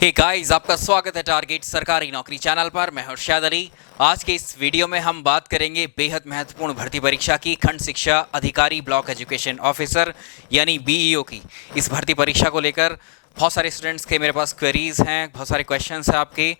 Hey guys, आपका स्वागत है टारगेट सरकारी नौकरी चैनल पर। मैं हर्षद अली। आज के इस वीडियो में हम बात करेंगे बेहद महत्वपूर्ण भर्ती परीक्षा की, खंड शिक्षा अधिकारी ब्लॉक एजुकेशन ऑफिसर यानी बीईओ की। इस भर्ती परीक्षा को लेकर बहुत सारे स्टूडेंट्स के मेरे पास क्वेरीज हैं, बहुत सारे क्वेश्चंस हैं आपके।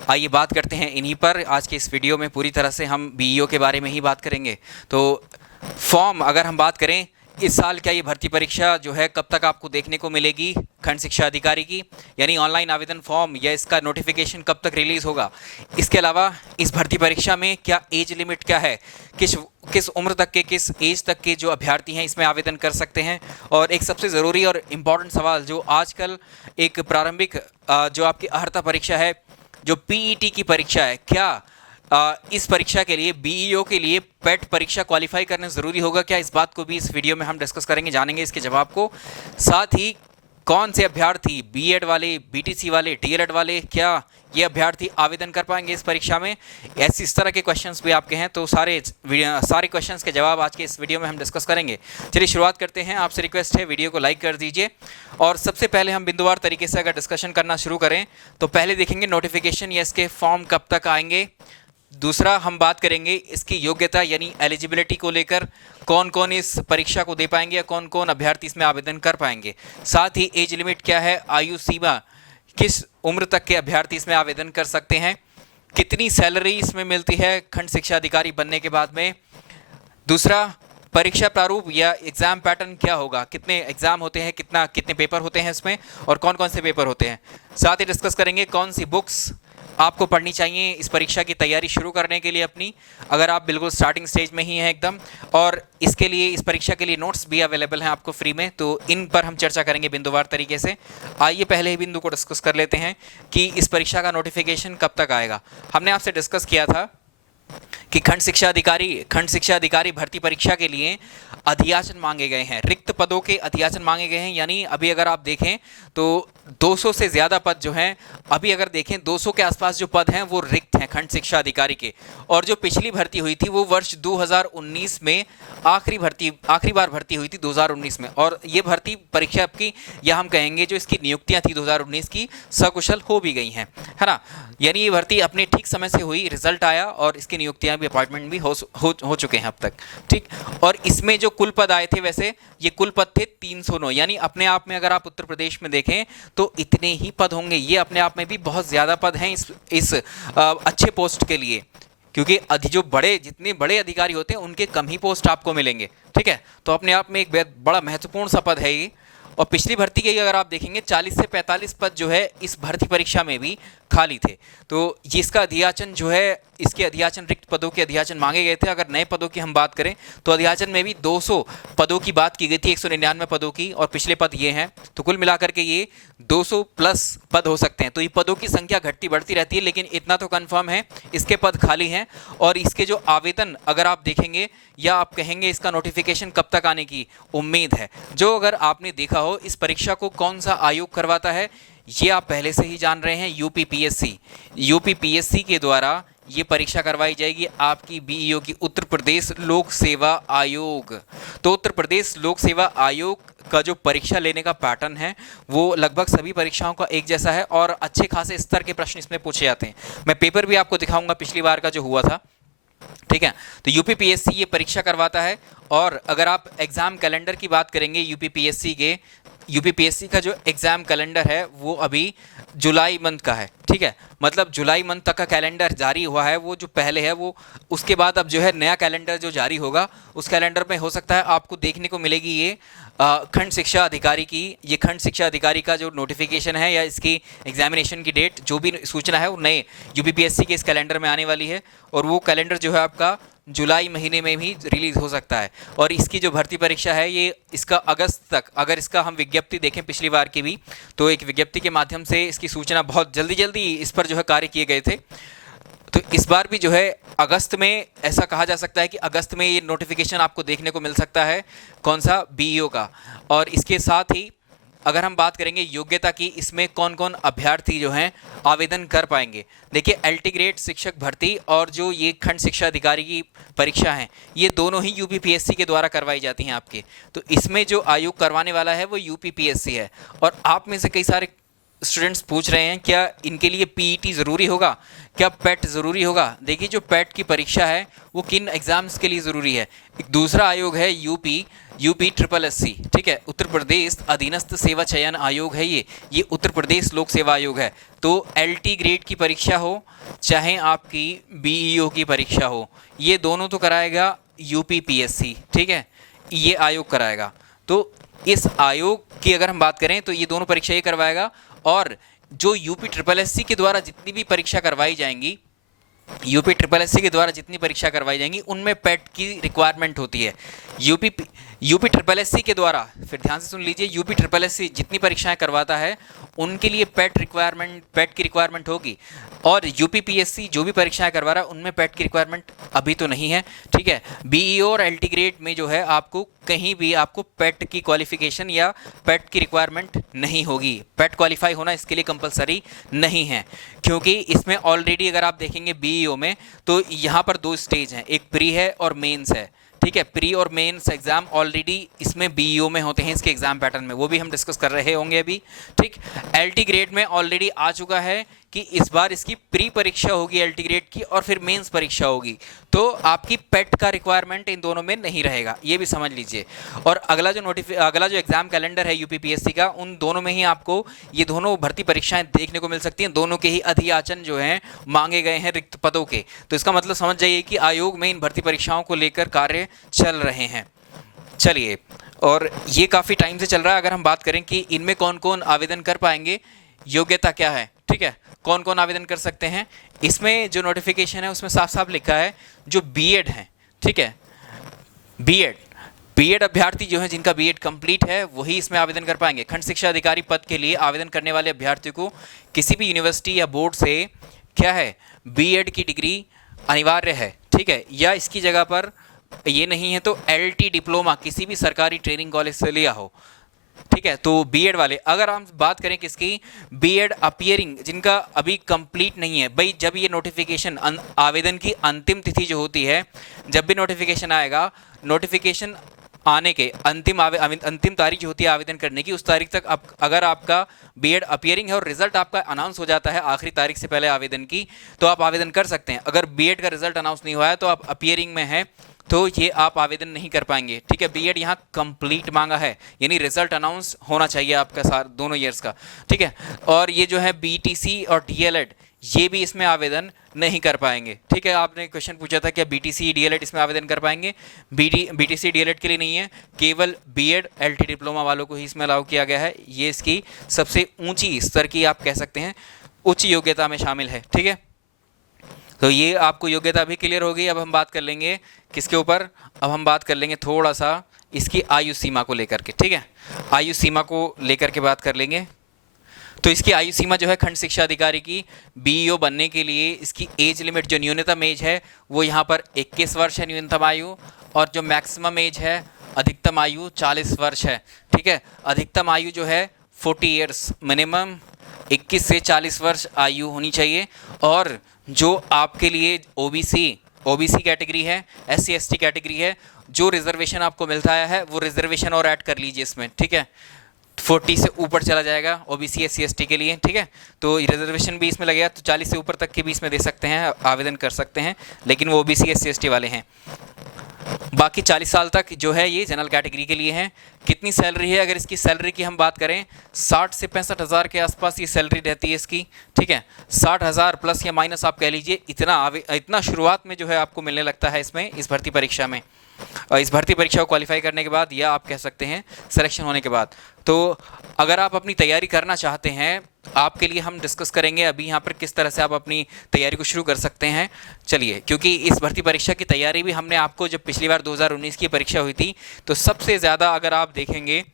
आइए बात करते हैं इन्हीं पर। आज के इस वीडियो में पूरी तरह से हम बीईओ के बारे में ही बात करेंगे। तो फॉर्म अगर हम बात करें, इस साल क्या ये भर्ती परीक्षा जो है कब तक आपको देखने को मिलेगी खंड शिक्षा अधिकारी की, यानी ऑनलाइन आवेदन फॉर्म या इसका नोटिफिकेशन कब तक रिलीज होगा। इसके अलावा इस भर्ती परीक्षा में क्या एज लिमिट क्या है, किस किस उम्र तक के, किस एज तक के जो अभ्यर्थी हैं इसमें आवेदन कर सकते हैं। और एक सबसे ज़रूरी और इम्पॉर्टेंट सवाल जो आजकल एक प्रारंभिक जो आपकी अर्हता परीक्षा है, जो पीईटी की परीक्षा है, क्या इस परीक्षा के लिए बीईओ के लिए पेट परीक्षा क्वालिफाई करना ज़रूरी होगा क्या? इस बात को भी इस वीडियो में हम डिस्कस करेंगे, जानेंगे इसके जवाब को। साथ ही कौन से अभ्यर्थी, बीएड वाले, बीटीसी वाले, डीएलएड वाले, क्या ये अभ्यर्थी आवेदन कर पाएंगे इस परीक्षा में? ऐसी इस तरह के क्वेश्चंस भी आपके हैं, तो सारे क्वेश्चंस के जवाब आज के इस वीडियो में हम डिस्कस करेंगे। चलिए शुरुआत करते हैं। आपसे रिक्वेस्ट है वीडियो को लाइक कर दीजिए। और सबसे पहले हम बिंदुवार तरीके से अगर डिस्कशन करना शुरू करें तो पहले देखेंगे नोटिफिकेशन या इसके फॉर्म कब तक आएंगे। दूसरा हम बात करेंगे इसकी योग्यता यानी एलिजिबिलिटी को लेकर, कौन कौन इस परीक्षा को दे पाएंगे या कौन कौन अभ्यर्थी इसमें आवेदन कर पाएंगे। साथ ही एज लिमिट क्या है, आयु सीमा, किस उम्र तक के अभ्यर्थी इसमें आवेदन कर सकते हैं, कितनी सैलरी इसमें मिलती है खंड शिक्षा अधिकारी बनने के बाद में। दूसरा, परीक्षा प्रारूप या एग्ज़ाम पैटर्न क्या होगा, कितने एग्ज़ाम होते हैं, कितने पेपर होते हैं इसमें और कौन कौन से पेपर होते हैं। साथ ही डिस्कस करेंगे कौन सी बुक्स आपको पढ़नी चाहिए इस परीक्षा की तैयारी शुरू करने के लिए अपनी, अगर आप बिल्कुल स्टार्टिंग स्टेज में ही हैं एकदम। और इसके लिए, इस परीक्षा के लिए नोट्स भी अवेलेबल हैं आपको फ्री में, तो इन पर हम चर्चा करेंगे बिंदुवार तरीके से। आइए पहले ही बिंदु को डिस्कस कर लेते हैं कि इस परीक्षा का नोटिफिकेशन कब तक आएगा। हमने आपसे डिस्कस किया था कि खंड शिक्षा अधिकारी भर्ती परीक्षा के लिए अधियाचन मांगे गए हैं, रिक्त पदों के अधियाचन मांगे गए हैं। यानी अभी अगर आप देखें तो 200 से ज़्यादा पद जो हैं, अभी अगर देखें 200 के आसपास जो पद हैं वो रिक्त हैं खंड शिक्षा अधिकारी के। और जो पिछली भर्ती हुई थी वो वर्ष 2019 में आखिरी बार भर्ती हुई थी 2019 में। और ये भर्ती परीक्षा आपकी, या हम कहेंगे जो इसकी नियुक्तियां थी 2019 की, सकुशल हो भी गई हैं, है ना। यानी ये भर्ती अपने ठीक समय से हुई, रिजल्ट आया और इसकी नियुक्तियां भी, अपॉइंटमेंट भी हो चुके हैं अब तक, ठीक। और इसमें जो कुल पद आए थे, वैसे ये कुल पद थे 309। यानी अपने आप में अगर आप उत्तर प्रदेश में देखें तो इतने ही पद होंगे। ये अपने आप में भी बहुत ज़्यादा पद हैं इस अच्छे पोस्ट के लिए, क्योंकि जितने बड़े अधिकारी होते हैं उनके कम ही पोस्ट आपको मिलेंगे, ठीक है। तो अपने आप में एक बड़ा महत्वपूर्ण सा पद है ये। और पिछली भर्ती के अगर आप देखेंगे 40 से 45 पद जो है इस भर्ती परीक्षा में भी खाली थे। तो इसका अधियाचन जो है, इसके अधियाचन, रिक्त पदों के अधियाचन मांगे गए थे। अगर नए पदों की हम बात करें तो अधियाचन में भी 200 पदों की बात की गई थी, 199 पदों की, और पिछले पद ये हैं। तो कुल मिलाकर के ये 200 प्लस पद हो सकते हैं। तो ये पदों की संख्या घटती बढ़ती रहती है, लेकिन इतना तो कन्फर्म है इसके पद खाली हैं। और इसके जो आवेदन अगर आप देखेंगे या आप कहेंगे इसका नोटिफिकेशन कब तक आने की उम्मीद है, जो अगर आपने देखा हो इस परीक्षा को कौन सा आयोग करवाता है ये आप पहले से ही जान रहे हैं, यूपीपीएससी के द्वारा ये परीक्षा करवाई जाएगी आपकी बीईओ की, उत्तर प्रदेश लोक सेवा आयोग। तो उत्तर प्रदेश लोक सेवा आयोग का जो परीक्षा लेने का पैटर्न है वो लगभग सभी परीक्षाओं का एक जैसा है और अच्छे खासे स्तर के प्रश्न इसमें पूछे जाते हैं। मैं पेपर भी आपको दिखाऊंगा पिछली बार का जो हुआ था, ठीक है। तो यूपीपीएससी ये परीक्षा करवाता है। और अगर आप एग्ज़ाम कैलेंडर की बात करेंगे यूपीपीएससी का जो एग्ज़ाम कैलेंडर है वो अभी जुलाई मंथ का है, ठीक है। मतलब जुलाई मंथ तक का कैलेंडर जारी हुआ है, वो जो पहले है वो, उसके बाद अब जो है नया कैलेंडर जो जारी होगा उस कैलेंडर में हो सकता है आपको देखने को मिलेगी ये खंड शिक्षा अधिकारी की, ये खंड शिक्षा अधिकारी का जो नोटिफिकेशन है या इसकी एग्जामिनेशन की डेट, जो भी सूचना है वो नए यूपीपीएससी के इस कैलेंडर में आने वाली है। और वो कैलेंडर जो है आपका जुलाई महीने में भी रिलीज़ हो सकता है। और इसकी जो भर्ती परीक्षा है ये इसका अगस्त तक, अगर इसका हम विज्ञप्ति देखें पिछली बार की भी, तो एक विज्ञप्ति के माध्यम से इसकी सूचना बहुत जल्दी इस पर जो है कार्य किए गए थे। तो इस बार भी जो है अगस्त में, ऐसा कहा जा सकता है कि अगस्त में ये नोटिफिकेशन आपको देखने को मिल सकता है, कौन सा, बीईओ का। और इसके साथ ही अगर हम बात करेंगे योग्यता की, इसमें कौन कौन अभ्यर्थी जो हैं आवेदन कर पाएंगे। देखिए एलटी ग्रेड शिक्षक भर्ती और जो ये खंड शिक्षा अधिकारी की परीक्षा हैं, ये दोनों ही यूपीपीएससी के द्वारा करवाई जाती हैं आपके। तो इसमें जो आयोग करवाने वाला है वो यूपीपीएससी है। और आप में से कई सारे स्टूडेंट्स पूछ रहे हैं क्या इनके लिए पीईटी ज़रूरी होगा, क्या पैट ज़रूरी होगा। देखिए जो पैट की परीक्षा है वो किन एग्ज़ाम्स के लिए ज़रूरी है। एक दूसरा आयोग है यूपी ट्रिपल एस सी, ठीक है, उत्तर प्रदेश अधीनस्थ सेवा चयन आयोग है। ये उत्तर प्रदेश लोक सेवा आयोग है। तो एलटी ग्रेड की परीक्षा हो चाहे आपकी बीईओ की परीक्षा हो, ये दोनों तो कराएगा यूपी पीएससी, ठीक है, ये आयोग कराएगा। तो इस आयोग की अगर हम बात करें तो ये दोनों परीक्षा ये करवाएगा। और जो यूपी ट्रिपल एससी के द्वारा जितनी भी परीक्षा करवाई जाएंगी, यूपी ट्रिपल एससी के द्वारा जितनी परीक्षा करवाई जाएंगी उनमें पैट की रिक्वायरमेंट होती है। यूपी ट्रिपल एससी के द्वारा, फिर ध्यान से सुन लीजिए, यूपी ट्रिपल एससी जितनी परीक्षाएं करवाता है उनके लिए पैट की रिक्वायरमेंट होगी। और यूपी पीएससी जो भी परीक्षाएं करवा रहा है उनमें पैट की रिक्वायरमेंट अभी तो नहीं है, ठीक है। बीईओ और एलटी ग्रेड में जो है आपको कहीं भी आपको पैट की क्वालिफिकेशन या पैट की रिक्वायरमेंट नहीं होगी। पैट क्वालिफाई होना इसके लिए कंपलसरी नहीं है, क्योंकि इसमें ऑलरेडी अगर आप देखेंगे बीईओ में तो यहाँ पर 2 स्टेज हैं, एक प्री है और मेंस है, ठीक है। प्री और मेंस एग्जाम ऑलरेडी इसमें बीईओ में होते हैं, इसके एग्जाम पैटर्न में, वो भी हम डिस्कस कर रहे होंगे अभी, ठीक। एलटी ग्रेड में ऑलरेडी आ चुका है कि इस बार इसकी प्री परीक्षा होगी एलटी ग्रेड की और फिर मेंस परीक्षा होगी। तो आपकी पैट का रिक्वायरमेंट इन दोनों में नहीं रहेगा, ये भी समझ लीजिए। और अगला जो एग्जाम कैलेंडर है यूपीपीएससी का, उन दोनों में ही आपको ये दोनों भर्ती परीक्षाएं देखने को मिल सकती हैं। दोनों के ही अधियाचन जो हैं मांगे गए हैं रिक्त पदों के। तो इसका मतलब समझ जाइए कि आयोग में इन भर्ती परीक्षाओं को लेकर कार्य चल रहे हैं। चलिए, और ये काफ़ी टाइम से चल रहा है। अगर हम बात करें कि इनमें कौन कौन आवेदन कर पाएंगे, योग्यता क्या है, ठीक है, कौन कौन आवेदन कर सकते हैं, इसमें जो नोटिफिकेशन है उसमें साफ साफ लिखा है जो बीएड है, ठीक है, बीएड अभ्यर्थी जो हैं जिनका बीएड कंप्लीट है वही इसमें आवेदन कर पाएंगे। खंड शिक्षा अधिकारी पद के लिए आवेदन करने वाले अभ्यर्थियों को किसी भी यूनिवर्सिटी या बोर्ड से क्या है, बीएड की डिग्री अनिवार्य है, ठीक है, या इसकी जगह पर ये नहीं है तो एलटी डिप्लोमा किसी भी सरकारी ट्रेनिंग कॉलेज से लिया हो, ठीक है। तो बीएड वाले, अगर हम बात करें किसकी, बीएड अपीयरिंग जिनका अभी कंप्लीट नहीं है, भाई जब ये नोटिफिकेशन आवेदन की अंतिम तिथि जो होती है, जब भी नोटिफिकेशन आएगा, नोटिफिकेशन आने के अंतिम तारीख जो होती है आवेदन करने की, उस तारीख तक अगर आपका बीएड अपीयरिंग है और रिजल्ट आपका अनाउंस हो जाता है आखिरी तारीख से पहले आवेदन की, तो आप आवेदन कर सकते हैं। अगर बीएड का रिजल्ट अनाउंस नहीं हुआ है तो आप अपीयरिंग में हैं तो ये आप आवेदन नहीं कर पाएंगे, ठीक है। बीएड यहाँ कंप्लीट मांगा है, यानी रिजल्ट अनाउंस होना चाहिए आपका सार दोनों ईयर्स का, ठीक है। और ये जो है बीटीसी और डीएलएड, ये भी इसमें आवेदन नहीं कर पाएंगे, ठीक है। आपने क्वेश्चन पूछा था क्या बीटीसी डीएलएड इसमें आवेदन कर पाएंगे, बीटीसी डीएलएड के लिए नहीं है, केवल बीएड एलटी डिप्लोमा वालों को ही इसमें अलाउ किया गया है। ये इसकी सबसे ऊंची स्तर की आप कह सकते हैं उच्च योग्यता में शामिल है, ठीक है। तो ये आपको योग्यता भी क्लियर होगी। अब हम बात कर लेंगे किसके ऊपर, अब हम बात कर लेंगे थोड़ा सा इसकी आयु सीमा को लेकर के, ठीक है, आयु सीमा को लेकर के बात कर लेंगे। तो इसकी आयु सीमा जो है खंड शिक्षा अधिकारी की बीईओ बनने के लिए इसकी एज लिमिट जो न्यूनतम एज है वो यहाँ पर 21 वर्ष है न्यूनतम आयु, और जो मैक्सिमम एज है अधिकतम आयु 40 वर्ष है, ठीक है। अधिकतम आयु जो है 40 ईयर्स, मिनिमम 21 से 40 वर्ष आयु होनी चाहिए। और जो आपके लिए ओबीसी कैटेगरी है, एससी एसटी कैटेगरी है, जो रिजर्वेशन आपको मिलता है वो रिजर्वेशन और ऐड कर लीजिए इसमें, ठीक है। 40 से ऊपर चला जाएगा ओबीसी एससी एसटी के लिए, ठीक है। तो रिजर्वेशन भी इसमें लगेगा, तो 40 से ऊपर तक के भी इसमें दे सकते हैं, आवेदन कर सकते हैं, लेकिन वो ओबीसी एससी एसटी वाले हैं। बाकी 40 साल तक जो है ये जनरल कैटेगरी के लिए हैं। कितनी सैलरी है, अगर इसकी सैलरी की हम बात करें 60 से 65 हज़ार के आसपास ये सैलरी रहती है इसकी, ठीक है। 60 हज़ार प्लस या माइनस आप कह लीजिए, इतना शुरुआत में जो है आपको मिलने लगता है इसमें, इस भर्ती परीक्षा में। और इस भर्ती परीक्षा को क्वालिफाई करने के बाद या आप कह सकते हैं सिलेक्शन होने के बाद। तो अगर आप अपनी तैयारी करना चाहते हैं, आपके लिए हम डिस्कस करेंगे अभी यहाँ पर किस तरह से आप अपनी तैयारी को शुरू कर सकते हैं। चलिए, क्योंकि इस भर्ती परीक्षा की तैयारी भी हमने आपको, जब पिछली बार 2019 की परीक्षा हुई थी तो सबसे ज़्यादा अगर आप देखेंगे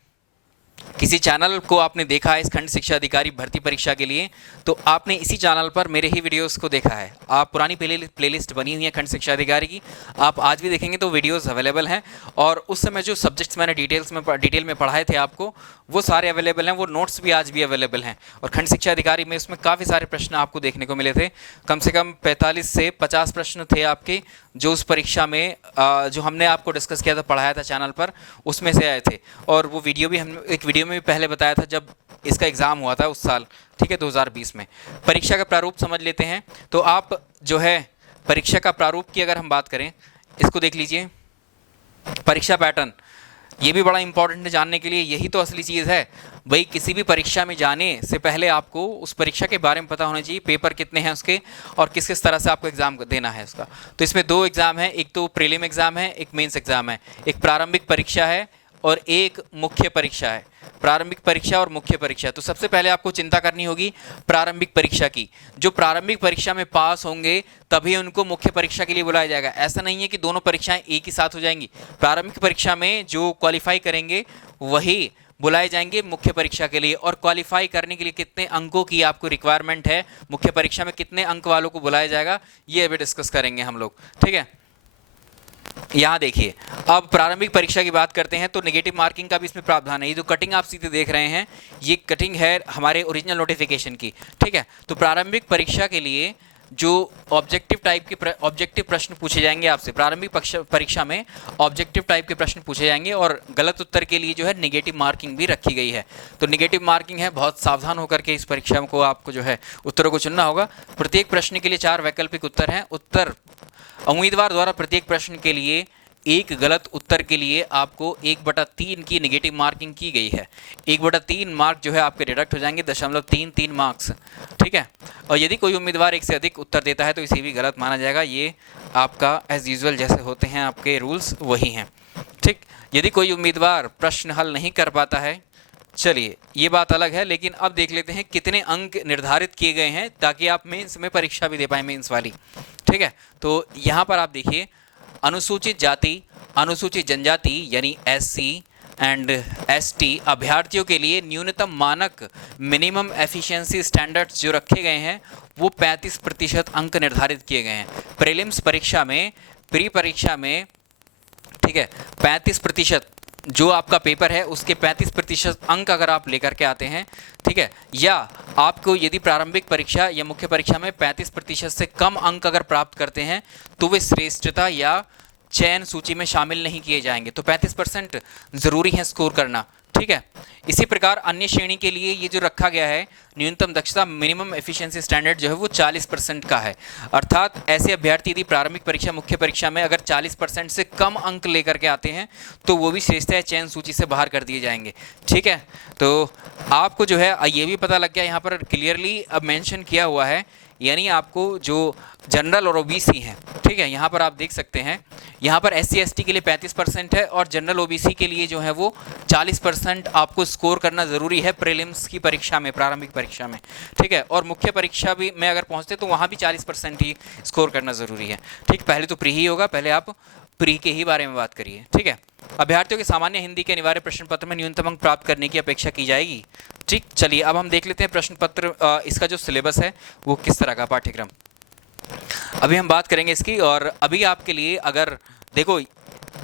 किसी चैनल को आपने देखा है इस खंड शिक्षा अधिकारी भर्ती परीक्षा के लिए, तो आपने इसी चैनल पर मेरे ही वीडियोस को देखा है। आप पुरानी प्लेलिस्ट बनी हुई है खंड शिक्षा अधिकारी की, आप आज भी देखेंगे तो वीडियोस अवेलेबल हैं। और उस समय जो सब्जेक्ट्स मैंने डिटेल में पढ़ाए थे आपको, वो सारे अवेलेबल हैं, वो नोट्स भी आज भी अवेलेबल हैं। और खंड शिक्षा अधिकारी में उसमें काफ़ी सारे प्रश्न आपको देखने को मिले थे, कम से कम 45 से 50 प्रश्न थे आपके, जो उस परीक्षा में जो हमने आपको डिस्कस किया था, पढ़ाया था चैनल पर, उसमें से आए थे। और वो वीडियो भी हम एक वीडियो में भी पहले बताया था, जब इसका एग्ज़ाम हुआ था उस साल, ठीक है, 2020 में। परीक्षा का प्रारूप समझ लेते हैं। तो आप जो है परीक्षा का प्रारूप की अगर हम बात करें, इसको देख लीजिए। परीक्षा पैटर्न, ये भी बड़ा इंपॉर्टेंट है जानने के लिए, यही तो असली चीज़ है भाई। किसी भी परीक्षा में जाने से पहले आपको उस परीक्षा के बारे में पता होना चाहिए, पेपर कितने हैं उसके और किस किस तरह से आपको एग्ज़ाम देना है उसका। तो इसमें 2 एग्ज़ाम है, एक तो प्रीलिम एग्ज़ाम है, एक मेंस एग्ज़ाम है। एक प्रारंभिक परीक्षा है और एक मुख्य परीक्षा है। प्रारंभिक परीक्षा और मुख्य परीक्षा। तो सबसे पहले आपको चिंता करनी होगी प्रारंभिक परीक्षा की। जो प्रारंभिक परीक्षा में पास होंगे तभी उनको मुख्य परीक्षा के लिए बुलाया जाएगा। ऐसा नहीं है कि दोनों परीक्षाएं एक ही साथ हो जाएंगी। प्रारंभिक परीक्षा में जो क्वालिफाई करेंगे वही बुलाए जाएंगे मुख्य परीक्षा के लिए। और क्वालिफाई करने के लिए कितने अंकों की आपको रिक्वायरमेंट है, मुख्य परीक्षा में कितने अंक वालों को बुलाया जाएगा, ये अभी डिस्कस करेंगे हम लोग, ठीक है। यहाँ देखिए, अब प्रारंभिक परीक्षा की बात करते हैं तो नेगेटिव मार्किंग का भी इसमें प्रावधान है। ये जो कटिंग आप सीधे देख रहे हैं, ये कटिंग है हमारे ओरिजिनल नोटिफिकेशन की, ठीक है। तो प्रारंभिक परीक्षा के लिए जो ऑब्जेक्टिव टाइप के ऑब्जेक्टिव प्रश्न पूछे जाएंगे आपसे, प्रारंभिक परीक्षा में ऑब्जेक्टिव टाइप के प्रश्न पूछे जाएंगे और गलत उत्तर के लिए जो है नेगेटिव मार्किंग भी रखी गई है। तो नेगेटिव मार्किंग है, बहुत सावधान होकर के इस परीक्षा को आपको जो है उत्तरों को चुनना होगा। प्रत्येक प्रश्न के लिए 4 वैकल्पिक उत्तर हैं। उम्मीदवार द्वारा प्रत्येक प्रश्न के लिए एक गलत उत्तर के लिए आपको 1/3 की नेगेटिव मार्किंग की गई है। 1/3 मार्क जो है आपके डिडक्ट हो जाएंगे, 0.33 मार्क्स, ठीक है। और यदि कोई उम्मीदवार एक से अधिक उत्तर देता है तो इसे भी गलत माना जाएगा। ये आपका एज यूजुअल जैसे होते हैं आपके रूल्स वही हैं, ठीक। यदि कोई उम्मीदवार प्रश्न हल नहीं कर पाता है, चलिए ये बात अलग है, लेकिन अब देख लेते हैं कितने अंक निर्धारित किए गए हैं ताकि आप मेंस में परीक्षा भी दे पाएँ, मेंस वाली, ठीक है। तो यहाँ पर आप देखिए, अनुसूचित जाति, अनुसूचित जनजाति यानी SC एंड ST अभ्यर्थियों के लिए न्यूनतम मानक मिनिमम एफिशिएंसी स्टैंडर्ड्स जो रखे गए हैं वो 35% अंक निर्धारित किए गए हैं। प्रीलिम्स परीक्षा में, प्री परीक्षा में, ठीक है, 35% जो आपका पेपर है उसके 35% अंक अगर आप लेकर के आते हैं, ठीक है, या आपको यदि प्रारंभिक परीक्षा या मुख्य परीक्षा में 35% से कम अंक अगर प्राप्त करते हैं तो वे श्रेष्ठता या चयन सूची में शामिल नहीं किए जाएंगे। तो 35% ज़रूरी है स्कोर करना, ठीक है। इसी प्रकार अन्य श्रेणी के लिए ये जो रखा गया है न्यूनतम दक्षता मिनिमम एफिशिएंसी स्टैंडर्ड जो है वो 40% का है। अर्थात ऐसे अभ्यर्थी यदि प्रारंभिक परीक्षा मुख्य परीक्षा में अगर 40% से कम अंक लेकर के आते हैं तो वो भी श्रेष्ठता चयन सूची से बाहर कर दिए जाएंगे, ठीक है। तो आपको जो है ये भी पता लग गया, यहाँ पर क्लियरली अब मेंशन किया हुआ है, यानी आपको जो जनरल और OBC हैं, ठीक है, यहाँ पर आप देख सकते हैं, यहाँ पर SC ST के लिए 35% है और जनरल OBC के लिए जो है वो 40% आपको स्कोर करना ज़रूरी है प्रीलिम्स की परीक्षा में, प्रारंभिक परीक्षा में, ठीक है। और मुख्य परीक्षा भी में अगर पहुँचते तो वहाँ भी 40% ही स्कोर करना ज़रूरी है, ठीक। पहले तो प्री ही होगा, पहले आप प्री के ही बारे में बात करिए, ठीक है। अभ्यर्थियों के सामान्य हिंदी के अनिवार्य प्रश्न पत्र में न्यूनतम अंक प्राप्त करने की अपेक्षा की जाएगी, ठीक। चलिए अब हम देख लेते हैं प्रश्न पत्र, इसका जो सिलेबस है वो किस तरह का पाठ्यक्रम, अभी हम बात करेंगे इसकी। और अभी आपके लिए अगर देखो,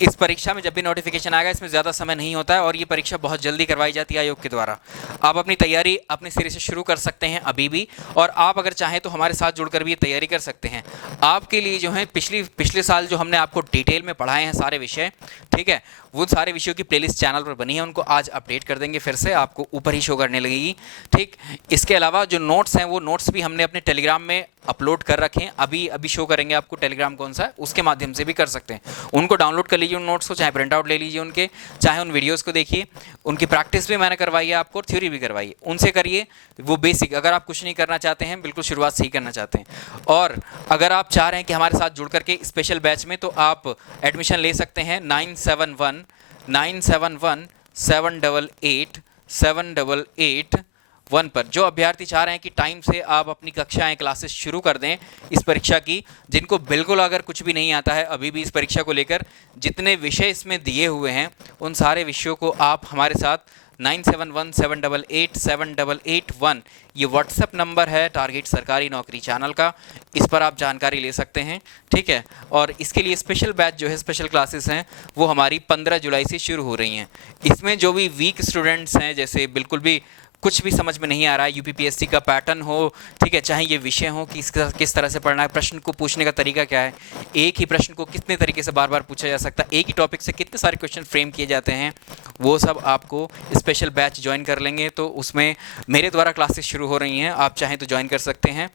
इस परीक्षा में जब भी नोटिफिकेशन आएगा इसमें ज़्यादा समय नहीं होता है और ये परीक्षा बहुत जल्दी करवाई जाती है आयोग के द्वारा। आप अपनी तैयारी अपने सिरे से शुरू कर सकते हैं अभी भी, और आप अगर चाहें तो हमारे साथ जुड़कर भी ये तैयारी कर सकते हैं। आपके लिए जो है पिछले साल जो हमने आपको डिटेल में पढ़ाए हैं सारे विषय, ठीक है, वो सारे विषयों की प्लेलिस्ट चैनल पर बनी है, उनको आज अपडेट कर देंगे, फिर से आपको ऊपर ही शो करने लगेगी, ठीक। इसके अलावा जो नोट्स हैं वो नोट्स भी हमने अपने टेलीग्राम में अपलोड कर रखे हैं, अभी शो करेंगे आपको टेलीग्राम कौन सा है, उसके माध्यम से भी कर सकते हैं। उनको डाउनलोड कर लीजिए उन नोट्स को, चाहे प्रिंट आउट ले लीजिए उनके, चाहे उन वीडियोस को देखिए, उनकी प्रैक्टिस भी मैंने करवाई है आपको, थ्योरी भी करवाई है, उनसे करिए वो बेसिक। अगर आप कुछ नहीं करना चाहते हैं, बिल्कुल शुरुआत से ही करना चाहते हैं, और अगर आप चाह रहे हैं कि हमारे साथ जुड़ करके स्पेशल बैच में, तो आप एडमिशन ले सकते हैं 9717887881 पर। जो अभ्यर्थी चाह रहे हैं कि टाइम से आप अपनी कक्षाएं क्लासेस शुरू कर दें इस परीक्षा की, जिनको बिल्कुल अगर कुछ भी नहीं आता है अभी भी इस परीक्षा को लेकर, जितने विषय इसमें दिए हुए हैं उन सारे विषयों को आप हमारे साथ 9717887881 ये व्हाट्सएप नंबर है टारगेट सरकारी नौकरी चैनल का, इस पर आप जानकारी ले सकते हैं, ठीक है। और इसके लिए स्पेशल बैच जो है, स्पेशल क्लासेस हैं, वो हमारी 15 जुलाई से शुरू हो रही हैं। इसमें जो भी वीक स्टूडेंट्स हैं, जैसे बिल्कुल भी कुछ भी समझ में नहीं आ रहा है, यूपीपीएससी का पैटर्न हो, ठीक है, चाहे ये विषय हो कि किस तरह से पढ़ना है, प्रश्न को पूछने का तरीका क्या है, एक ही प्रश्न को कितने तरीके से बार बार पूछा जा सकता है, एक ही टॉपिक से कितने सारे क्वेश्चन फ्रेम किए जाते हैं, वो सब आपको स्पेशल बैच ज्वाइन कर लेंगे तो उसमें मेरे द्वारा क्लासेस शुरू हो रही हैं, आप चाहें तो ज्वाइन कर सकते हैं।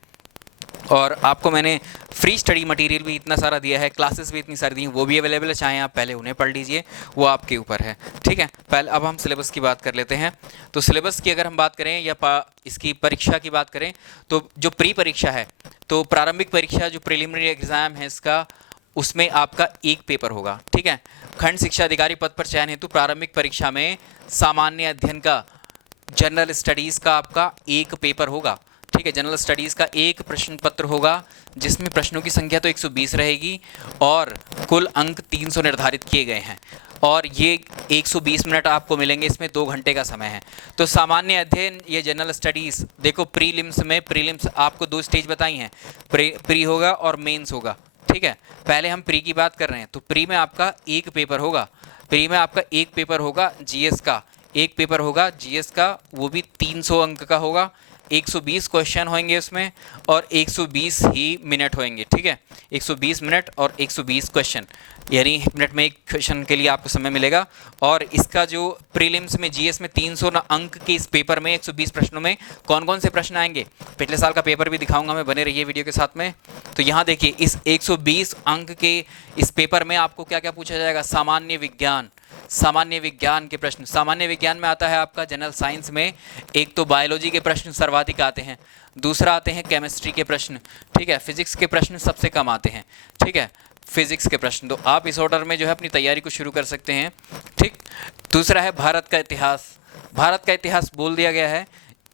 और आपको मैंने फ्री स्टडी मटेरियल भी इतना सारा दिया है, क्लासेस भी इतनी सारी दी हैं, वो भी अवेलेबल है, चाहे आप पहले उन्हें पढ़ लीजिए, वो आपके ऊपर है, ठीक है। पहले अब हम सिलेबस की बात कर लेते हैं। तो सिलेबस की अगर हम बात करें या इसकी परीक्षा की बात करें तो जो प्री परीक्षा है, तो प्रारंभिक परीक्षा जो प्रिलिमिनरी एग्ज़ाम है इसका, उसमें आपका एक पेपर होगा, ठीक है। खंड शिक्षा अधिकारी पद पर चयन हेतु प्रारंभिक परीक्षा में सामान्य अध्ययन का, जनरल स्टडीज़ का आपका एक पेपर होगा, ठीक है। जनरल स्टडीज़ का एक प्रश्न पत्र होगा जिसमें प्रश्नों की संख्या तो 120 रहेगी और कुल अंक 300 निर्धारित किए गए हैं, और ये 120 मिनट आपको मिलेंगे, इसमें 2 घंटे का समय है। तो सामान्य अध्ययन ये जनरल स्टडीज़, देखो प्रीलिम्स आपको 2 स्टेज बताई हैं, प्री होगा और मेंस होगा, ठीक है। पहले हम प्री की बात कर रहे हैं, तो प्री में आपका एक पेपर होगा, जीएस का एक पेपर होगा, जीएस का वो भी 300 अंक का होगा, 120 क्वेश्चन होंगे उसमें और 120 ही मिनट होंगे, ठीक है। 120 मिनट और 120 क्वेश्चन, यानी मिनट में एक क्वेश्चन के लिए आपको समय मिलेगा। और इसका जो प्रीलिम्स में जीएस में 300 अंक के इस पेपर में 120 प्रश्नों में कौन कौन से प्रश्न आएंगे, पिछले साल का पेपर भी दिखाऊंगा मैं, बने रहिए वीडियो के साथ में। तो यहाँ देखिए इस 120 अंक के इस पेपर में आपको क्या क्या पूछा जाएगा, सामान्य विज्ञान के प्रश्न, सामान्य विज्ञान में आता है आपका जनरल साइंस में, एक तो बायोलॉजी के प्रश्न सर्वाधिक आते हैं, दूसरा आते हैं केमिस्ट्री के प्रश्न, ठीक है। फिजिक्स के प्रश्न सबसे कम आते हैं, ठीक है, फिजिक्स के प्रश्न। तो आप इस ऑर्डर में जो है अपनी तैयारी को शुरू कर सकते हैं, ठीक। दूसरा है भारत का इतिहास बोल दिया गया है,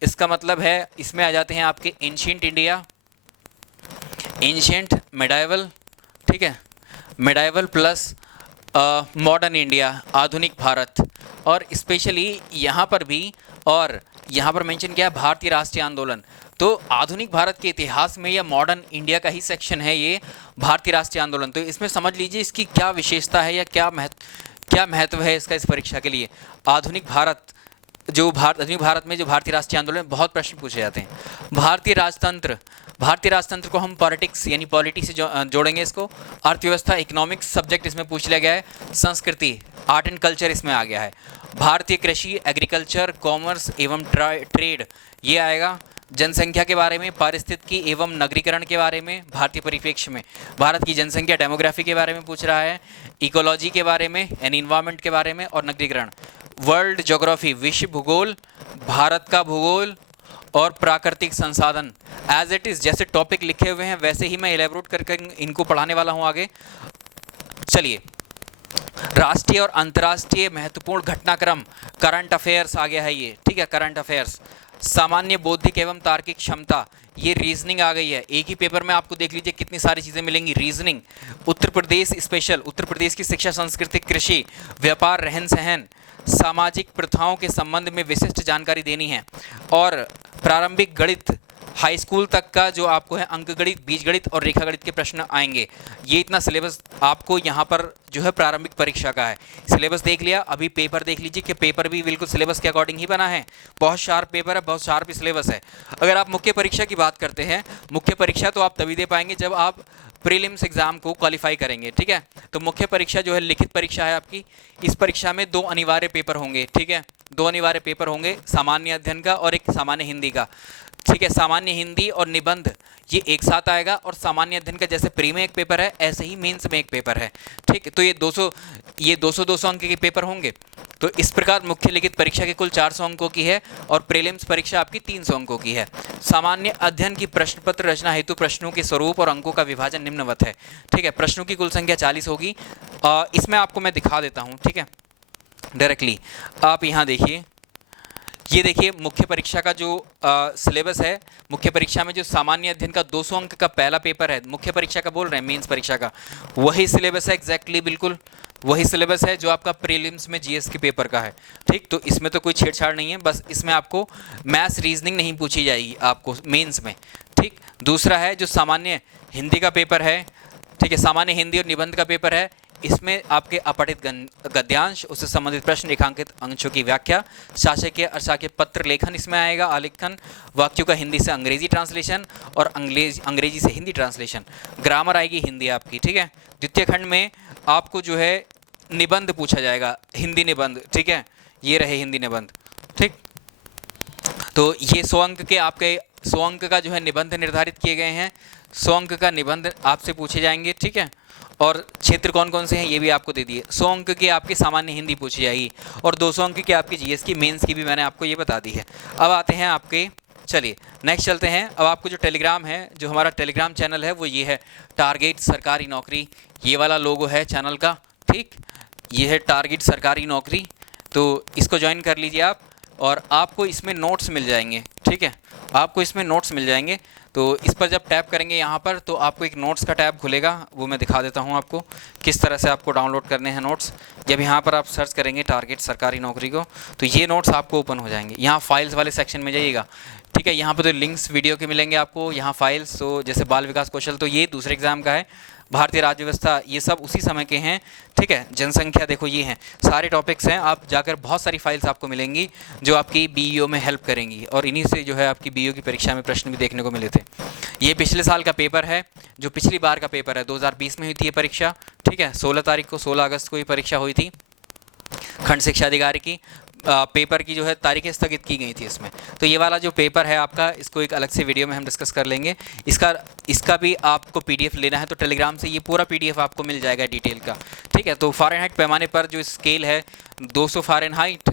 इसका मतलब है इसमें आ जाते हैं आपके एंशिएंट इंडिया, एंशिएंट मेडाइवल, ठीक है, मेडाइवल प्लस मॉडर्न इंडिया, आधुनिक भारत, और स्पेशली यहाँ पर भी, और यहाँ पर मेंशन किया है भारतीय राष्ट्रीय आंदोलन। तो आधुनिक भारत के इतिहास में या मॉडर्न इंडिया का ही सेक्शन है ये भारतीय राष्ट्रीय आंदोलन। तो इसमें समझ लीजिए इसकी क्या विशेषता है या क्या महत्व है इसका इस परीक्षा के लिए। आधुनिक भारत में जो भारतीय राष्ट्रीय आंदोलन, बहुत प्रश्न पूछे जाते हैं। भारतीय राजतंत्र को हम पॉलिटिक्स यानी पॉलिटी से जोड़ेंगे इसको। अर्थव्यवस्था, इकोनॉमिक्स सब्जेक्ट इसमें पूछ लिया गया है। संस्कृति, आर्ट एंड कल्चर इसमें आ गया है। भारतीय कृषि, एग्रीकल्चर, कॉमर्स एवं ट्रेड ये आएगा। जनसंख्या के बारे में, पारिस्थितिकी एवं नगरीकरण के बारे में, भारतीय परिप्रेक्ष्य में भारत की जनसंख्या, डेमोग्राफी के बारे में पूछ रहा है। इकोलॉजी के बारे में, एनवायरनमेंट के बारे में, और नगरीकरण। वर्ल्ड ज्योग्राफी, विश्व भूगोल, भारत का भूगोल और प्राकृतिक संसाधन। एज इट इज़ जैसे टॉपिक लिखे हुए हैं वैसे ही मैं एलेबोरेट करके इनको पढ़ाने वाला हूँ आगे। चलिए, राष्ट्रीय और अंतर्राष्ट्रीय महत्वपूर्ण घटनाक्रम, करंट अफेयर्स आ गया है ये, ठीक है, करंट अफेयर्स। सामान्य बौद्धिक एवं तार्किक क्षमता, ये रीजनिंग आ गई है। एक ही पेपर में आपको देख लीजिए कितनी सारी चीज़ें मिलेंगी। रीजनिंग, उत्तर प्रदेश स्पेशल, उत्तर प्रदेश की शिक्षा, संस्कृति, कृषि, व्यापार, रहन सहन, सामाजिक प्रथाओं के संबंध में विशिष्ट जानकारी देनी है। और प्रारंभिक गणित, हाई स्कूल तक का जो आपको है अंकगणित, बीजगणित और रेखागणित के प्रश्न आएंगे। ये इतना सिलेबस आपको यहाँ पर जो है प्रारंभिक परीक्षा का है। सिलेबस देख लिया, अभी पेपर देख लीजिए कि पेपर भी बिल्कुल सिलेबस के अकॉर्डिंग ही बना है। बहुत शार्प पेपर है, बहुत शार्प सिलेबस है। अगर आप मुख्य परीक्षा की बात करते हैं, मुख्य परीक्षा तो आप तभी दे पाएंगे जब आप प्रीलिम्स एग्जाम को क्वालिफाई करेंगे, ठीक है। तो मुख्य परीक्षा जो है लिखित परीक्षा है आपकी। इस परीक्षा में 2 अनिवार्य पेपर होंगे, ठीक है, 2 अनिवार्य पेपर होंगे, सामान्य अध्ययन का और एक सामान्य हिंदी का, ठीक है। सामान्य हिंदी और निबंध ये एक साथ आएगा, और सामान्य अध्ययन का जैसे प्री में एक पेपर है ऐसे ही मेंस में एक पेपर है, ठीक है। तो ये 200 अंक के पेपर होंगे। तो इस प्रकार मुख्य लिखित परीक्षा के कुल 400 अंकों की है और प्रीलिम्स परीक्षा आपकी 300 अंकों की है। सामान्य अध्ययन की प्रश्न पत्र रचना हेतु प्रश्नों के स्वरूप और अंकों का विभाजन निम्नवत है, ठीक है। प्रश्नों की कुल संख्या 40 होगी। इसमें आपको मैं दिखा देता हूँ, ठीक है, डायरेक्टली। आप यहाँ देखिए, ये देखिए मुख्य परीक्षा का जो सिलेबस है। मुख्य परीक्षा में जो सामान्य अध्ययन का 200 अंक का पहला पेपर है, मुख्य परीक्षा का बोल रहे हैं, मेंस परीक्षा का वही सिलेबस है, एग्जैक्टली बिल्कुल वही सिलेबस है जो आपका प्रीलिम्स में जीएस के पेपर का है, ठीक। तो इसमें तो कोई छेड़छाड़ नहीं है, बस इसमें आपको मैथ्स रीजनिंग नहीं पूछी जाएगी आपको मेंस में, ठीक। दूसरा है जो सामान्य हिंदी का पेपर है, ठीक है, सामान्य हिंदी और निबंध का पेपर है, इसमें आपके अपठित गद्यांश, उससे संबंधित प्रश्न, रेखांकित अंशों की व्याख्या, शासकीय अशासकीय पत्र लेखन इसमें आएगा, आलेखन, वाक्यों का हिंदी से अंग्रेजी ट्रांसलेशन और अंग्रेजी से हिंदी ट्रांसलेशन, ग्रामर आएगी हिंदी आपकी, ठीक है। द्वितीय खंड में आपको जो है निबंध पूछा जाएगा, हिंदी निबंध, ठीक है, ये रहे हिंदी निबंध, ठीक। तो ये 100 अंक के आपके 100 अंक का जो है निबंध निर्धारित किए गए हैं, 100 अंक का निबंध आपसे पूछे जाएंगे, ठीक है। और क्षेत्र कौन कौन से हैं ये भी आपको दे दिए। 100 अंक की आपकी सामान्य हिंदी पूछी जाएगी और 200 अंक की आपकी जीएस की मेंस की भी मैंने आपको ये बता दी है। अब आते हैं आपके, चलिए नेक्स्ट चलते हैं। अब आपको जो टेलीग्राम है, जो हमारा टेलीग्राम चैनल है वो ये है, टारगेट सरकारी नौकरी, ये वाला लोगो है चैनल का, ठीक, ये है टारगेट सरकारी नौकरी। तो इसको ज्वाइन कर लीजिए आप और आपको इसमें नोट्स मिल जाएंगे, ठीक है, आपको इसमें नोट्स मिल जाएंगे। तो इस पर जब टैप करेंगे यहाँ पर तो आपको एक नोट्स का टैब खुलेगा, वो मैं दिखा देता हूँ आपको किस तरह से आपको डाउनलोड करने हैं नोट्स। जब यहाँ पर आप सर्च करेंगे टारगेट सरकारी नौकरी को तो ये नोट्स आपको ओपन हो जाएंगे। यहाँ फाइल्स वाले सेक्शन में जाइएगा, ठीक है, यहाँ पर तो लिंक्स वीडियो के मिलेंगे आपको, यहाँ फाइल्स, तो जैसे बाल विकास कौशल तो ये दूसरे एग्जाम का है, भारतीय राज्य व्यवस्था ये सब उसी समय के हैं, ठीक है, जनसंख्या देखो ये हैं, सारे टॉपिक्स हैं। आप जाकर बहुत सारी फाइल्स आपको मिलेंगी जो आपकी बीईओ में हेल्प करेंगी और इन्हीं से जो है आपकी बीईओ की परीक्षा में प्रश्न भी देखने को मिले थे। ये पिछले साल का पेपर है, जो पिछली बार का पेपर है, 2020 में हुई थी ये परीक्षा, ठीक है, 16 अगस्त को ये परीक्षा हुई थी खंड शिक्षा अधिकारी की। पेपर की जो है तारीखें स्थगित की गई थी इसमें। तो ये वाला जो पेपर है आपका, इसको एक अलग से वीडियो में हम डिस्कस कर लेंगे। इसका भी आपको पीडीएफ लेना है तो टेलीग्राम से ये पूरा पीडीएफ आपको मिल जाएगा डिटेल का, ठीक है। तो फ़ारेनहाइट पैमाने पर जो स्केल है 200 फ़ारेनहाइट,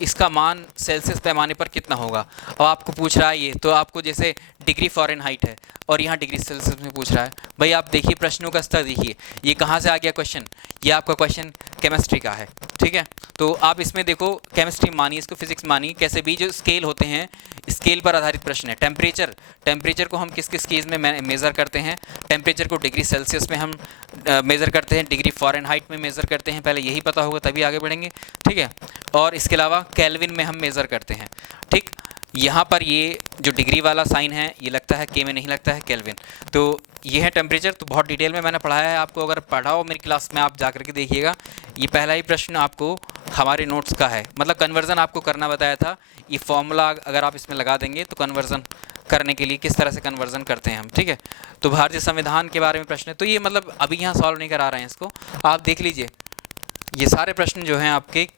इसका मान सेल्सियस पैमाने पर कितना होगा। अब आपको पूछ रहा है ये, तो आपको जैसे डिग्री फ़ारेनहाइट है और यहाँ डिग्री सेल्सियस में पूछ रहा है, भाई आप देखिए प्रश्नों का स्तर देखिए, ये कहाँ से आ गया क्वेश्चन, ये आपका क्वेश्चन केमिस्ट्री का है, ठीक है। तो आप इसमें देखो केमिस्ट्री मानिए, इसको फिजिक्स मानिए, कैसे भी जो स्केल होते हैं स्केल पर आधारित प्रश्न है। टेम्परेचर को हम किस किस चीज़ में मेज़र करते हैं, टेम्परेचर को डिग्री सेल्सियस में हम मेज़र करते हैं, डिग्री फ़ारेनहाइट में मेज़र करते हैं, पहले यही पता होगा तभी आगे बढ़ेंगे, ठीक है। और इसके अलावा केल्विन में हम मेज़र करते हैं, ठीक। यहाँ पर ये जो डिग्री वाला साइन है ये लगता है के में, नहीं लगता है केल्विन। तो ये है टेम्परेचर, तो बहुत डिटेल में मैंने पढ़ाया है आपको, अगर पढ़ा हो मेरी क्लास में आप जा करके देखिएगा। ये पहला ही प्रश्न आपको हमारे नोट्स का है, मतलब कन्वर्ज़न आपको करना बताया था। ये फॉर्मूला अगर आप इसमें लगा देंगे तो कन्वर्ज़न करने के लिए किस तरह से कन्वर्ज़न करते हैं हम, ठीक है। तो भारतीय संविधान के बारे में प्रश्न है, तो ये मतलब अभी यहाँ सॉल्व नहीं करा रहे हैं, इसको आप देख लीजिए। ये सारे प्रश्न जो हैं आपके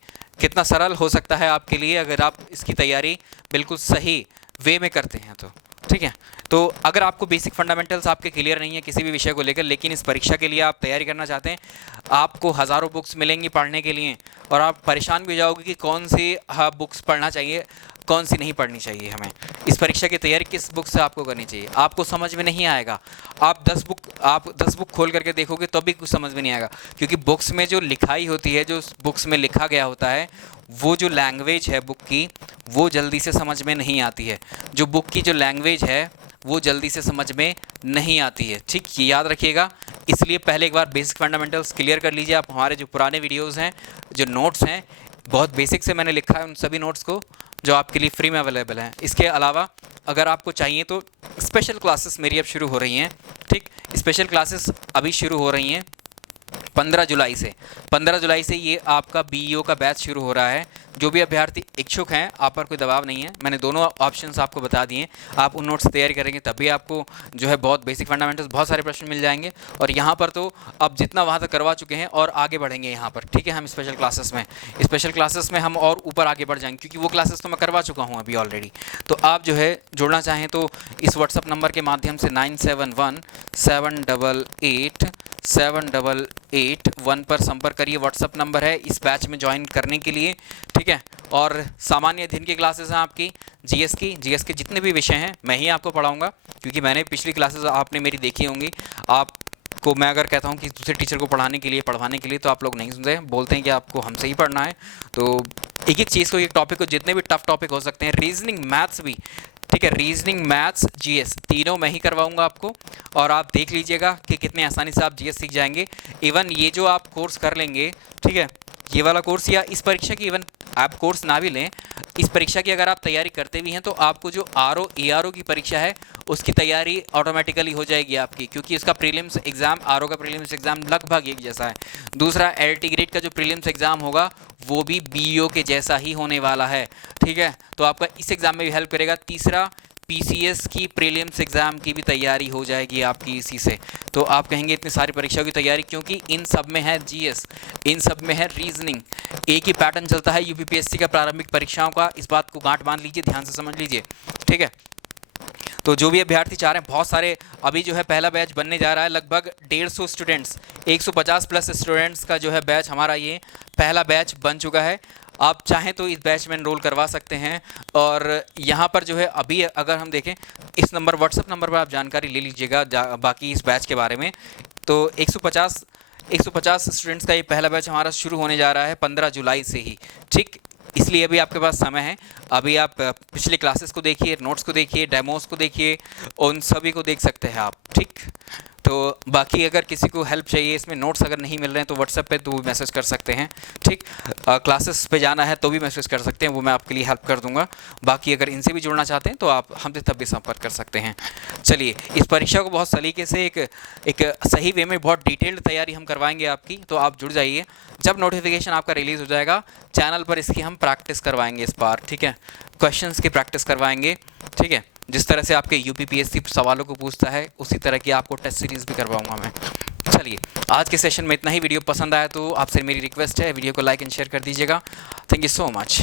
कितना सरल हो सकता है आपके लिए अगर आप इसकी तैयारी बिल्कुल सही वे में करते हैं तो, ठीक है। तो अगर आपको बेसिक फंडामेंटल्स आपके क्लियर नहीं है किसी भी विषय को लेकर, लेकिन इस परीक्षा के लिए आप तैयारी करना चाहते हैं, आपको हज़ारों बुक्स मिलेंगी पढ़ने के लिए और आप परेशान भी हो जाओगे कि कौन सी बुक्स पढ़ना चाहिए, कौन सी नहीं पढ़नी चाहिए हमें। इस परीक्षा की तैयारी किस बुक से आपको करनी चाहिए, आपको समझ में नहीं आएगा। आप 10 बुक खोल करके देखोगे तो भी कुछ समझ में नहीं आएगा, क्योंकि बुक्स में जो लिखाई होती है, जो बुक्स में लिखा गया होता है, वो जो लैंग्वेज है बुक की, वो जल्दी से समझ में नहीं आती है। जो बुक की जो लैंग्वेज है वो जल्दी से समझ में नहीं आती है, ठीक, ये याद रखिएगा। इसलिए पहले एक बार बेसिक फंडामेंटल्स क्लियर कर लीजिए आप। हमारे जो पुराने वीडियोज़ हैं, जो नोट्स हैं, बहुत बेसिक से मैंने लिखा है उन सभी नोट्स को, जो आपके लिए फ्री में अवेलेबल हैं। इसके अलावा अगर आपको चाहिए तो स्पेशल क्लासेस मेरी अब शुरू हो रही हैं, ठीक, स्पेशल क्लासेस अभी शुरू हो रही हैं 15 जुलाई से ये आपका बीईओ का बैच शुरू हो रहा है। जो भी अभ्यर्थी इच्छुक हैं, आप पर कोई दबाव नहीं है, मैंने दोनों ऑप्शंस आपको बता दिए। आप उन नोट्स तैयारी करेंगे तभी आपको जो है बहुत बेसिक फंडामेंटल्स, बहुत सारे प्रश्न मिल जाएंगे। और यहाँ पर तो अब जितना वहाँ तक करवा चुके हैं और आगे बढ़ेंगे यहाँ पर, ठीक है। हम स्पेशल क्लासेस में हम और ऊपर आगे बढ़ जाएंगे, क्योंकि वो क्लासेस तो मैं करवा चुका हूँ अभी ऑलरेडी। तो आप जो है जुड़ना चाहें तो इस व्हाट्सअप नंबर के माध्यम से 9717887881 पर संपर्क करिए। व्हाट्सअप नंबर है इस बैच में ज्वाइन करने के लिए, ठीक है। और सामान्य अध्ययन की क्लासेस हैं आपकी, जीएस के जितने भी विषय हैं मैं ही आपको पढ़ाऊंगा, क्योंकि मैंने पिछली क्लासेस आपने मेरी देखी होंगी। आपको मैं अगर कहता हूं कि दूसरे टीचर को पढ़वाने के लिए तो आप लोग नहीं सुनते, बोलते हैं कि आपको हमसे ही पढ़ना है। तो एक एक चीज़ को, एक टॉपिक को, जितने भी टफ टॉपिक हो सकते हैं, रीजनिंग मैथ्स भी, ठीक है, रीजनिंग मैथ्स जीएस तीनों मैं ही करवाऊंगा आपको। और आप देख लीजिएगा कि कितने आसानी से आप जीएस सीख जाएंगे। इवन ये जो आप कोर्स कर लेंगे, ठीक है, ये वाला कोर्स या इस परीक्षा की इवन आप कोर्स ना भी लें, इस परीक्षा की अगर आप तैयारी करते भी हैं तो आपको जो R O A R O की परीक्षा है उसकी तैयारी ऑटोमेटिकली हो जाएगी आपकी, क्योंकि उसका प्रीलिम्स एग्ज़ाम, आर ओ का प्रीलिम्स एग्ज़ाम लगभग एक जैसा है। दूसरा एल टी ग्रेड का जो प्रीलिम्स एग्ज़ाम होगा वो भी बी ओ के जैसा ही होने वाला है, ठीक है, तो आपका इस एग्ज़ाम में भी हेल्प करेगा। तीसरा पीसीएस की प्रीलिम्स एग्ज़ाम की भी तैयारी हो जाएगी आपकी इसी से। तो आप कहेंगे इतनी सारी परीक्षाओं की तैयारी, क्योंकि इन सब में है जीएस, इन सब में है रीजनिंग, एक ही पैटर्न चलता है यूपीपीएससी का प्रारंभिक परीक्षाओं का। इस बात को गांठ बांध लीजिए, ध्यान से समझ लीजिए, ठीक है। तो जो भी अभ्यर्थी चाह रहे हैं, बहुत सारे अभी जो है पहला बैच बनने जा रहा है, लगभग 150 स्टूडेंट्स, 150 प्लस स्टूडेंट्स का जो है बैच हमारा ये पहला बैच बन चुका है। आप चाहें तो इस बैच में एनरोल करवा सकते हैं। और यहाँ पर जो है अभी अगर हम देखें, इस नंबर व्हाट्सएप नंबर पर आप जानकारी ले लीजिएगा बाकी इस बैच के बारे में। तो 150 स्टूडेंट्स का ये पहला बैच हमारा शुरू होने जा रहा है 15 जुलाई से ही, ठीक। इसलिए अभी आपके पास समय है, अभी आप पिछले क्लासेस को देखिए, नोट्स को देखिए, डेमोस को देखिए, उन सभी को देख सकते हैं आप, ठीक। तो बाकी अगर किसी को हेल्प चाहिए, इसमें नोट्स अगर नहीं मिल रहे हैं तो व्हाट्सएप पे तो मैसेज कर सकते हैं, ठीक। क्लासेस पे जाना है तो भी मैसेज कर सकते हैं, वो मैं आपके लिए हेल्प कर दूंगा। बाकी अगर इनसे भी जुड़ना चाहते हैं तो आप हमसे तब भी संपर्क कर सकते हैं। चलिए, इस परीक्षा को बहुत सलीके से एक सही वे में बहुत डिटेल्ड तैयारी हम करवाएंगे आपकी, तो आप जुड़ जाइए। जब नोटिफिकेशन आपका रिलीज़ हो जाएगा चैनल पर, इसकी हम प्रैक्टिस करवाएंगे इस बार, ठीक है, क्वेश्चंस की प्रैक्टिस करवाएंगे, ठीक है। जिस तरह से आपके यूपीपीएससी सवालों को पूछता है उसी तरह की आपको टेस्ट सीरीज़ भी करवाऊंगा मैं। चलिए, आज के सेशन में इतना ही। वीडियो पसंद आया तो आपसे मेरी रिक्वेस्ट है, वीडियो को लाइक एंड शेयर कर दीजिएगा। Thank you so much.